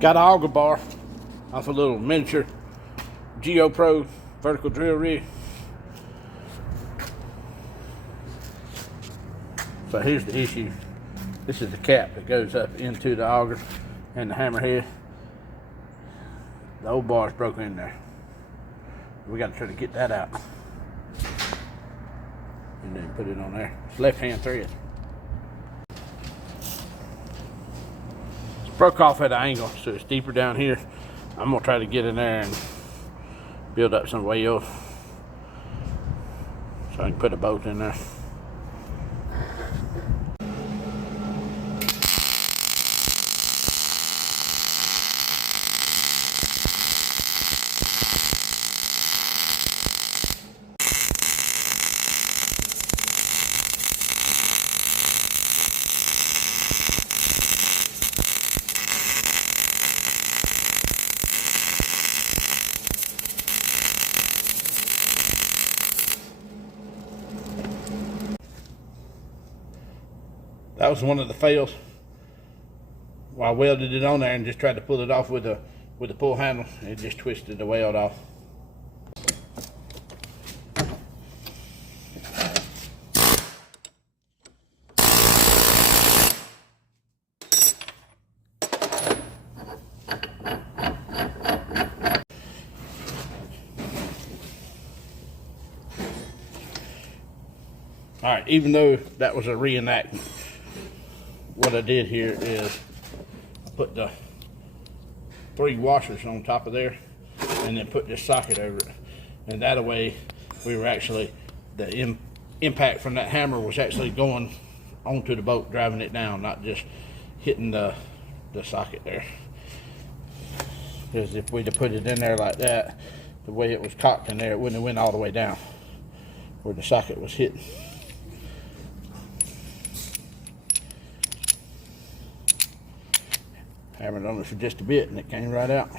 Got an auger bar off a little miniature GeoPro vertical drill rig. So here's the issue. This is the cap that goes up into the auger and the hammerhead. The old bar's broken in there. We got to try to get that out. And then put it on there. It's left-hand thread. It's broke off at an angle, so it's deeper down here. I'm gonna try to get in there and build up some weld so I can put a bolt in there. That was one of the fails. Well, I welded it on there and just tried to pull it off with the pull handle. It just twisted the weld off. All right, even though that was a reenactment, what I did here is put the 3 washers on top of there and then put this socket over it. And that way we were actually, the impact from that hammer was actually going onto the boat, driving it down, not just hitting the socket there. Because if we'd have put it in there like that, the way it was cocked in there, it wouldn't have went all the way down where the socket was hitting. Hammered on it for just a bit and it came right out.